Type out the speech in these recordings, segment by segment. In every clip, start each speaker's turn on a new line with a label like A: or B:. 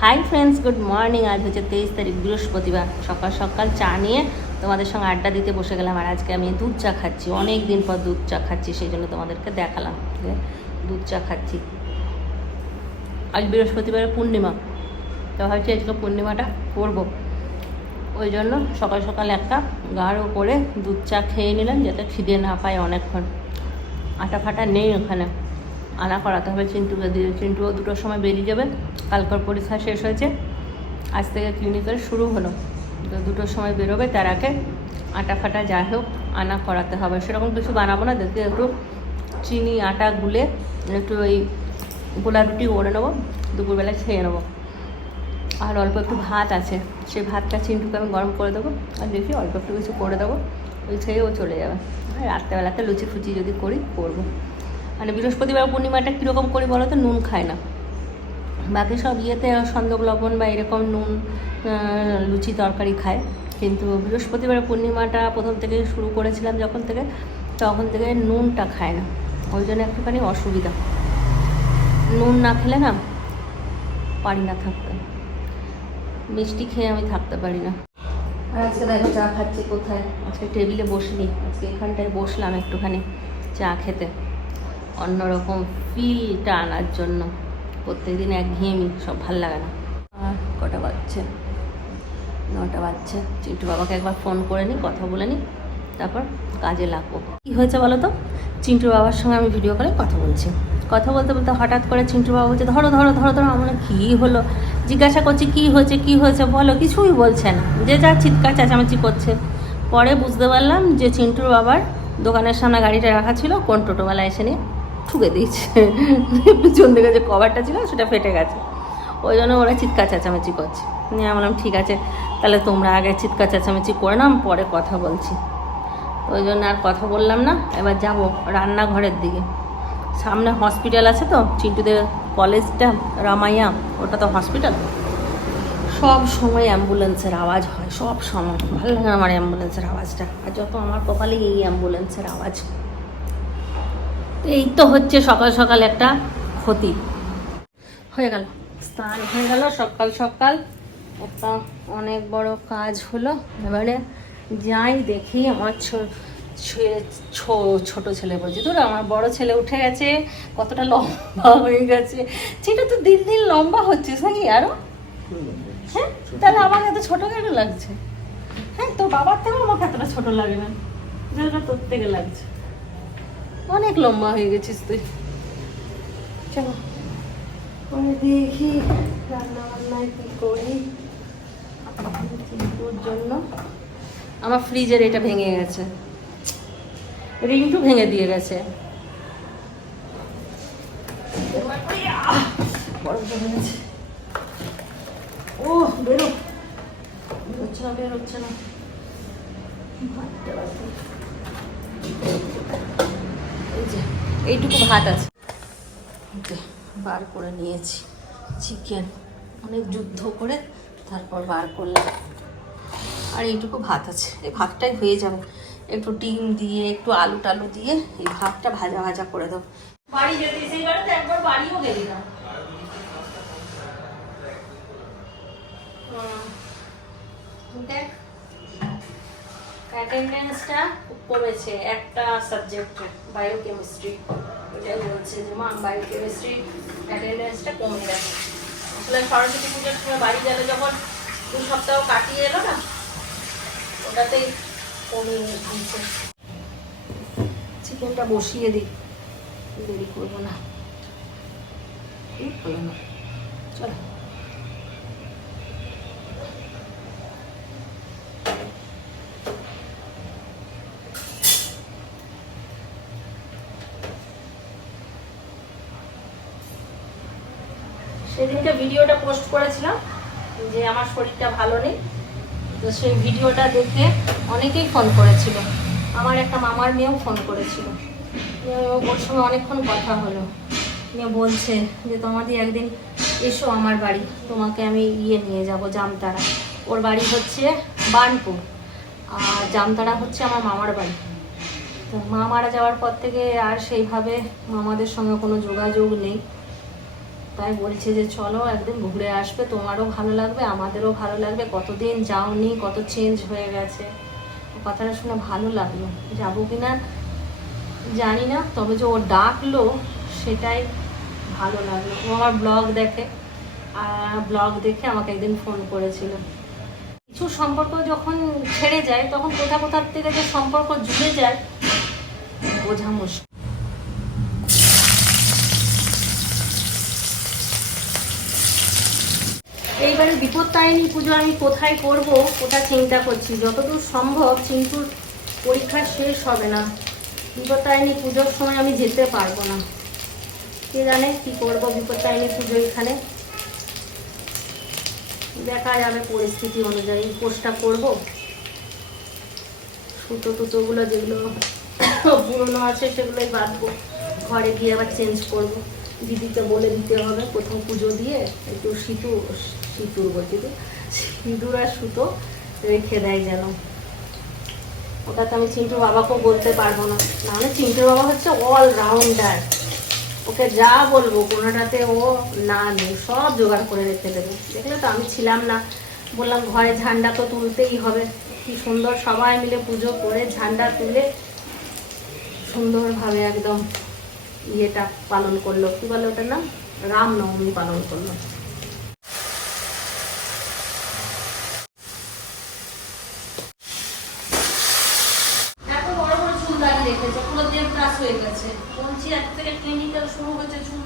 A: Hi friends good morning আজ হচ্ছে তেইশ তারিখ, বৃহস্পতিবার। সকাল সকাল চা নিয়ে তোমাদের সঙ্গে আড্ডা দিতে বসে গেলাম আর আজকে আমি দুধ চা খাচ্ছি। অনেক দিন পর দুধ চা খাচ্ছি, সেই জন্য তোমাদেরকে দেখালাম দুধ চা খাচ্ছি। আজ বৃহস্পতিবারের পূর্ণিমা। তো ভাবছি আজকে পূর্ণিমাটা করব। ওই জন্য সকাল সকাল একটা গাঢ় করে দুধ চা খেয়ে নিলাম যাতে খিদে না পায় অনেকক্ষণ। আটা ফাটা নেই ওখানে। আনা করাতে হবে চিন্টুকে দিয়ে। চিন্টুও দুটোর সময় বেরিয়ে যাবে। কালকার পরীক্ষা শেষ হয়েছে। আজ থেকে ক্লিনিকের শুরু হলো। তো দুটোর সময় বেরোবে তার আগে আটা ফাটা যাই হোক, আনা করাতে হবে। সেরকম কিছু বানাবো না। দেখতে একটু চিনি, আটা গুলে একটু ওই গোলা রুটি করে নেব। দুপুরবেলা খেয়ে নেব। আর অল্প একটু ভাত আছে। সেই ভাতটা চিন্টুকে আমি গরম করে দেবো আর দেখি অল্প একটু কিছু করে দেবো। ওই খেয়ে ও চলে যাবে। আর রাত্রেবেলাতে লুচি ফুচি যদি করি, করব। মানে বৃহস্পতিবার পূর্ণিমাটা কীরকম করি বলো তো? নুন খায় না। বাকি সব ইয়েতে সন্দক লবণ বা এরকম নুন লুচি তরকারি খায়। কিন্তু বৃহস্পতিবার পূর্ণিমাটা প্রথম থেকে শুরু করেছিলাম যখন থেকে, তখন থেকে নুনটা খায় না। ওই জন্য একটুখানি অসুবিধা। নুন না খেলে না পারি না থাকতে। মিষ্টি খেয়ে আমি থাকতে পারি না। আর আজকে দেখো চা খাচ্ছি কোথায়? আজকে টেবিলে বসিনি আজকে এখানটায় বসলাম একটুখানি চা খেতে। অন্যরকম ফিলটা আনার জন্য। প্রত্যেকদিন এক ঘেয়েমি সব ভালো লাগে না। আর কটা বাজছে? নটা বাজছে। চিন্টু বাবাকে একবার ফোন করে নি কথা বলে নিই তারপর কাজে লাগবো। কী হয়েছে বলো তো? চিন্টুর বাবার সঙ্গে আমি ভিডিও কলে কথা বলছি। কথা বলতে বলতে হঠাৎ করে চিন্টুর বাবা বলছে, ধরো ধরো ধরো ধরো। আমার কী হলো? জিজ্ঞাসা করছি, কী হয়েছে কী হয়েছে? বলো, কিছুই বলছে না। যে যা চিৎকার, চেঁচামেচি করছে। পরে বুঝতে পারলাম যে চিন্টুর বাবার দোকানের সামনে গাড়িটা রাখা ছিল, কোন টোটোওয়ালা এসে নিয়ে ঠুকে দিয়েছে। পিছন দিকে যে কভারটা ছিল, সেটা ফেটে গেছে। ওই জন্য ওরা চিৎকার, চেঁচামেচি করছে। নিয়ে আমি বললাম, ঠিক আছে, তাহলে তোমরা আগে চিৎকার, চেঁচামেচি করে নাম পরে কথা বলছি। ওই জন্য আর কথা বললাম না। এবার যাব রান্নাঘরের দিকে। সামনে হসপিটাল আছে তো, চিন্টুদের কলেজটা, রামাইয়া, ওটা তো হসপিটাল? সব সময় অ্যাম্বুলেন্সের আওয়াজ হয়, সব সময়। ভালো লাগে আমার অ্যাম্বুলেন্সের আওয়াজটা। আর যত আমার কপালে এই অ্যাম্বুলেন্সের আওয়াজ। এই তো হচ্ছে সকাল সকাল একটা ক্ষতি। হয়ে গেল। স্নান হয়ে গেল সকাল সকাল। একটা অনেক বড় কাজ হলো। এবারে যাই দেখি আমার ছোট ছেলে বলছি তোর আমার বড় ছেলে উঠে গেছে, কতটা লম্বা হয়ে গেছে। সেটা তো দিন দিন লম্বা হচ্ছে নাকি আরও? হ্যাঁ তাহলে আমার এত ছোট কেন লাগছে? হ্যাঁ তোর বাবার থেকেও আমাকে এতটা ছোট লাগে না যেটা তোর থেকে লাগছে। অনেক লম্বা হয়ে গেছিস তুই। চলো। দেখি রান্না বান্নায় কি করি? জন্য আমার ফ্রিজের এটা ভেঙে গেছে। রিংটু ভেঙে দিয়ে গেছে। না এইটুকু ভাত আছে। বার করে নিয়েছি। চিকেন অনেক যুদ্ধ করে তারপর বার করলাম। আর এইটুকু ভাত আছে। এই ভাতটাই হয়ে যাবে। একটু ডিম দিয়ে, একটু আলু টালু দিয়ে এই ভাতটা ভাজা ভাজা করে দেবো। বাড়ি যেতে একবার বাড়িও গেলি না। অ্যাটেন্ডেন্সটা কমেছে। একটা সাবজেক্টে বায়োকেমিস্ট্রি ওটাই বলছে যে, মা বায়োকেমিস্ট্রি অ্যাটেন্ডেন্সটা কমে গেছে। আসলে সরস্বতী পুজোর সময় বাড়ি যাবে যখন দু সপ্তাহ কাটিয়ে এলো না ওটাতেই কমিয়ে চিকেনটা বসিয়ে দিই। দেরি করব না। চলো। সেদিনকে ভিডিওটা পোস্ট করেছিলাম যে আমার শরীরটা ভালো নেই। তো সেই ভিডিওটা দেখে অনেকেই ফোন করেছিল। আমার একটা মামার মেয়েও ফোন করেছিল। ওর সঙ্গে অনেকক্ষণ কথা হলো। নিয়ে বলছে যে, তোমাদের একদিন এসো আমার বাড়ি। তোমাকে আমি ইয়ে নিয়ে যাব, জামতারা। ওর বাড়ি হচ্ছে বানপুর আর জামতারা হচ্ছে আমার মামার বাড়ি। তো মা মারা যাওয়ার পর থেকে আর সেইভাবে মামাদের সঙ্গে কোনো যোগাযোগ নেই। তাই বলছে যে, চলো একদিন ঘুরে আসবে, তোমারও ভালো লাগবে, আমাদেরও ভালো লাগবে। কতদিন যাওনি, কত চেঞ্জ হয়ে গেছে। কথাটা শুনে ভালো লাগল। যাব কি না জানি না, তবে যে ও ডাকলো, সেটাই ভালো লাগল। ও আমার ব্লগ দেখে, আর ব্লগ দেখে আমাকে একদিন ফোন করেছিল। কিছু সম্পর্ক যখন ছেড়ে যায়, তখন কোথা কোথার থেকে যে সম্পর্ক জুড়ে যায়, বোঝা মুশকিল। এইবারে বিপত্তায়নী পুজো, আমি কোথায় করব ওটা চিন্তা করছি? যতদূর সম্ভব চিন্তুর পরীক্ষা শেষ হবে না। বিপত্তায়নী পুজোর সময় আমি যেতে পারব না। কে জানে কি করব বিপত্তায়নী পুজো এখানে? দেখা যাবে পরিস্থিতি অনুযায়ী। পোস্টটা করব। সুতো টুতোগুলো যেগুলো পুরনো আছে সেগুলোই বাঁধবো। ঘরে গিয়ে আবার চেঞ্জ করব। দিদিকে বলে দিতে হবে, প্রথম পুজো দিয়ে একটু সিঁতু সিঁতুর বলছি তো, সিঁদুর আর সুতো রেখে দেয় যেন। ওটা তো আমি চিন্টুর বাবাকেও বলতে পারব না। নাহলে চিন্টুর বাবা হচ্ছে অলরাউন্ডার ওকে যা বলব, কোনোটাতে ও না নেই, সব জোগাড় করে রেখে দেবে। দেখলে তো আমি ছিলাম না। বললাম, ঘরে ঝান্ডা তো তুলতেই হবে। কি সুন্দর সবাই মিলে পুজো করে ঝান্ডা তুলে সুন্দরভাবে একদম ইয়েটা পালন করল কি বলে ওটার নাম? রামনবমী পালন করল। হয়ে গেছে। বলছি এক থেকে শুরু চুল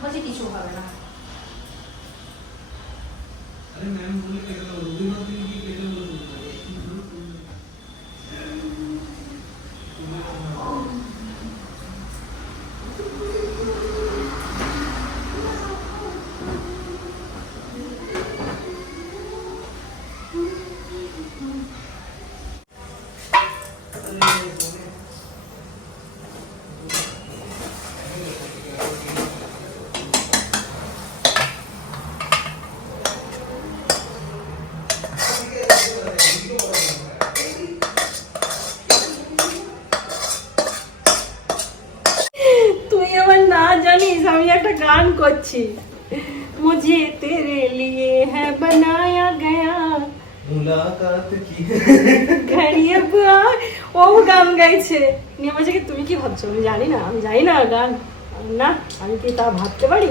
A: বলছি কিছু হবে না। গান করছি মুঝে তেরে লিয়ে হ্যাঁ বানায়া গয়া
B: मुलाकात की
A: ঘড়িয়ে ও গান গাইছে নিয়ে বলছে কি তুমি কি ভাবছো আমি জানি না আমি জানি না গান আমি, না আমি কি তা ভাবতে পারি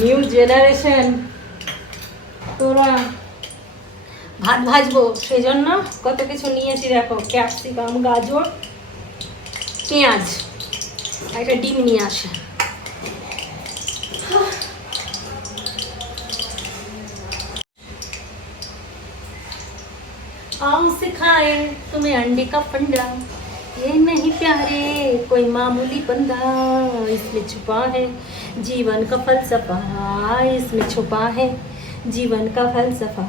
A: নিউ জেনারেশন তোরা ভাত ভাজবো সেই জন্য কত কিছু নিয়েছি দেখো ক্যাপসিকাম গাজর পেঁয়াজ আর একটা ডিম নিয়ে আসে आओ सिखाए तुम्हें अंडे का फंडा ये नहीं प्यारे कोई मामूली बंदा इसमें छुपा है जीवन का फलसफा इसमें छुपा है जीवन का फलसफा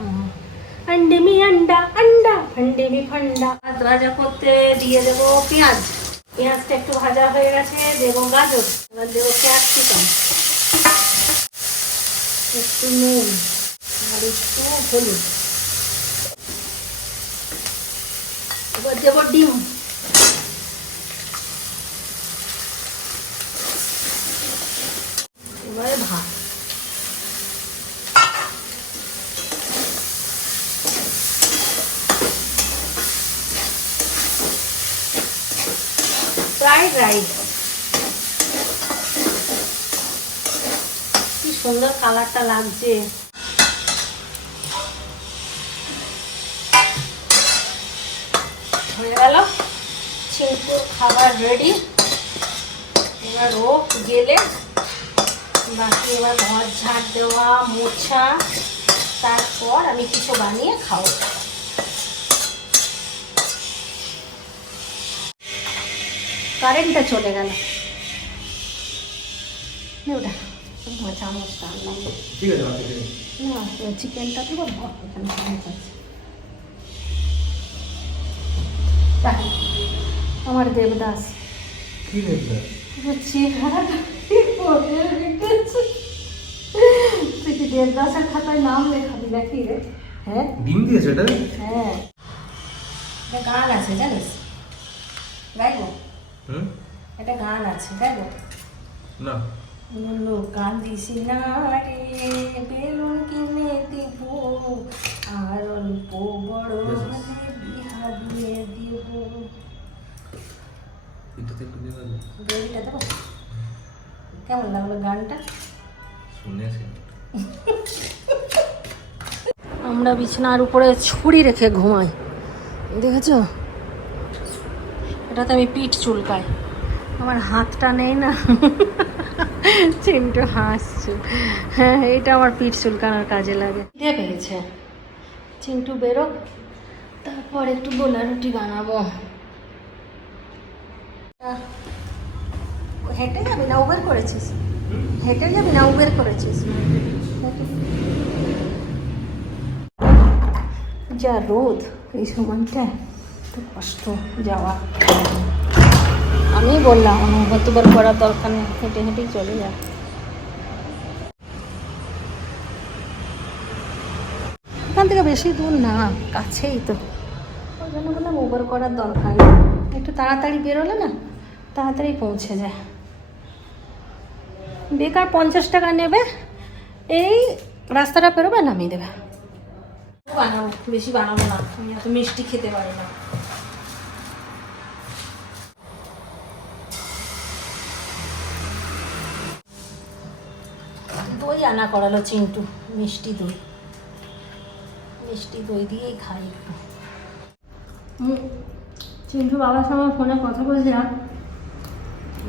A: अंडे में अंडा अंडा फंडे में फंडা ভাত ভাজা করতে দিয়ে দেবো পেঁয়াজ পেঁয়াজটা একটু ভাজা হয়ে গেছে দেবো গাজর এবার দেবো ক্যাপসিকাম একটু নুন আর একটু হলুদ এবার দেবো ডিম। এবারে ভাত। Fried rice. কি সুন্দর কালারটা লাগছে। হয়ে গেল। চিন্টুর খাবার রেডি এবার ও গেলে বাকি এবার ঘর ঝাড় দেওয়া মোছা তারপর আমি কিছু বানিয়ে খাও কারেন্টটা চলে গেল। চামচটা
B: ঠিক
A: আছে চিকেনটা তো এখানে আমার দেবদাস। কি দেবদাস? তুই কি দেবদাসের খাতায় নাম লেখাবি নাকি রে? হ্যাঁ?
B: ডিম দিয়েছে এটা?
A: হ্যাঁ। এটা গান আছে জানিস? গাইবো?
B: হুম?
A: এটা গান আছে গাইব?
B: না।
A: বলল কান্দিস না রে বেলুন কিনে দিব আর অল্প বড় বিহা দিয়ে দিব।
B: এটাতে একটু দিয়ে দেবো
A: বইটা দেবো কেমন লাগল গানটা?
B: শুনেছি
A: আমরা বিছানার উপরে ছুরি রেখে ঘুমাই। দেখেছ? এটাতে আমি পিঠ চুলকাই। আমার হাতটা নেই না। চিন্টু হাসছে। হ্যাঁ এটা আমার পিঠ চুলকানোর কাজে লাগে। দিয়ে পেয়েছে। চিন্টু বেরো। তারপর একটু গোলা রুটি বানাবো। হেঁটে যাবি না? উবের করেছিস? হেঁটে যাবি না? উবের করেছিস? যা রোদ, এই সময়টা তো কষ্ট, যাওয়া। আমি বললাম দুবার করার দরকার নেই, হেঁটে হেঁটেই চলে যা। এখান থেকে বেশি দূর না, কাছেই তো। ওই জন্য বললাম উবার করার দরকার নেই। একটু তাড়াতাড়ি বেরোলে না তাড়াতাড়ি পৌঁছে যায় বেকার পঞ্চাশ টাকা নেবে এই রাস্তাটা পেরোবে নামিয়ে দেবে। বানাবো বেশি বানাবো না আমি এত মিষ্টি খেতে পারি না। দই আনা করালো চিন্টু মিষ্টি দই। মিষ্টি দই দিয়েই খাই একটু। চিন্টু বাবার সঙ্গে ফোনে কথা বলছিলাম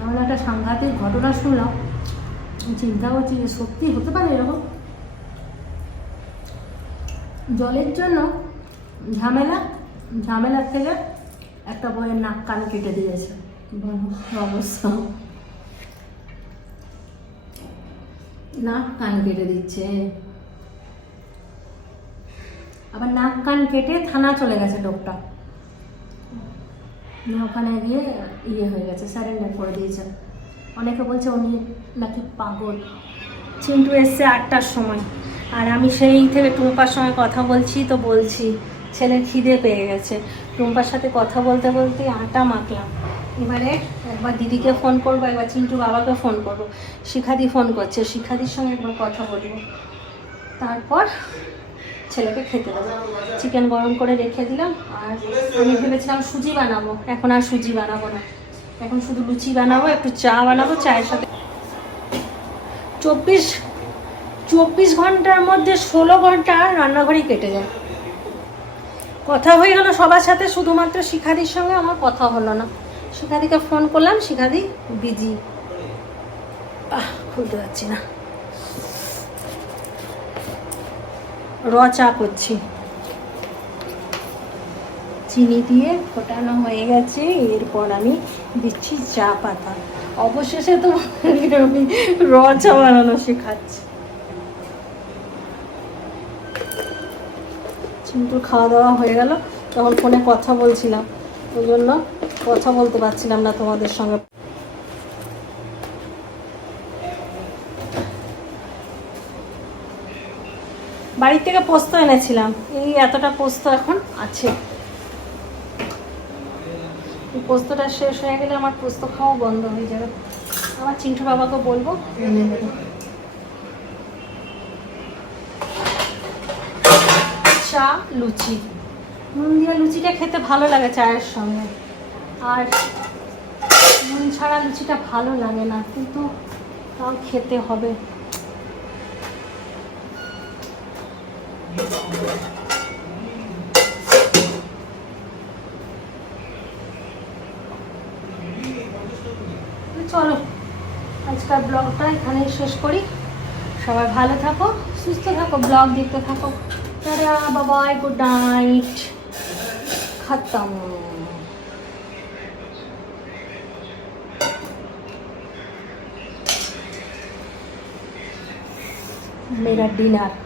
A: এমন একটা সাংঘাতিক ঘটনা শুনলাম। চিন্তা করছি যে সত্যি হতে পারে এরকম। জলের জন্য ঝামেলা ঝামেলার থেকে একটা বইয়ের নাক কান কেটে দিয়েছে। অবস্থা। নাক কান কেটে দিচ্ছে। আবার নাক কান কেটে থানা চলে গেছে লোকটা। ওখানে গিয়ে ইয়ে হয়ে গেছে স্যারেন্ডার করে দিয়েছে। অনেকে বলছে উনি নাকি পাগল। চিন্টু এসছে আটটার সময়। আর আমি সেই থেকে টুম্পার সঙ্গে কথা বলছি তো বলছি ছেলে খিদে পেয়ে গেছে। টুম্পার সাথে কথা বলতে বলতে আটা মাখলাম। এবারে একবার দিদিকে ফোন করব, একবার চিন্টু বাবাকে ফোন করব। শিখাদি ফোন করছে, শিখাদির সঙ্গে একবার কথা বলব। তারপর ছেলেকে খেতে দেবো। চিকেন গরম করে রেখে দিলাম, আর আমি ভেবেছিলাম সুজি বানাবো। এখন আর সুজি বানাবো না। এখন শুধু লুচি বানাবো, একটু চা বানাবো, চায়ের সাথে। চব্বিশ চব্বিশ ঘণ্টার মধ্যে ষোলো ঘণ্টা রান্নাঘরেই কেটে যায়। কথা হয়ে গেল সবার সাথে, শুধুমাত্র শিখাদির সঙ্গে আমার কথা হলো না। শিখাদিকে ফোন করলাম, শিখাদি বিজি। খুলতে পারছি না। র চা করছি। চিনি দিয়ে ফোটানো হয়ে গেছে, এরপর আমি দিচ্ছি চা পাতা। অবশেষে তো আমি র চা বানানো শেখাচ্ছি। কিন্তু খাওয়া দাওয়া হয়ে গেল, তখন ফোনে কথা বলছিলাম। ওই জন্য কথা বলতে পারছিলাম না তোমাদের সঙ্গে। বাড়ি থেকে পোস্ত এনেছিলাম। এই এতটা পোস্ত এখন আছে। পোস্তটা শেষ হয়ে গেলে আমার পোস্ত খাওয়া বন্ধ হয়ে যাবে। আমার চিন্টু বাবাকে বলব, এনে চা, লুচি। নুন দিয়ে লুচিটা খেতে ভালো লাগে চায়ের সঙ্গে। আর নুন ছাড়া লুচিটা ভালো লাগে না, কিন্তু তাও খেতে হবে। চলো আজকাল ব্লগটা এখানেই শেষ করি সবাই ভালো থাকো সুস্থ থাকো ব্লগ দেখতে থাকো টাটা বাবাই গুড নাইট খতম मेरा डिनर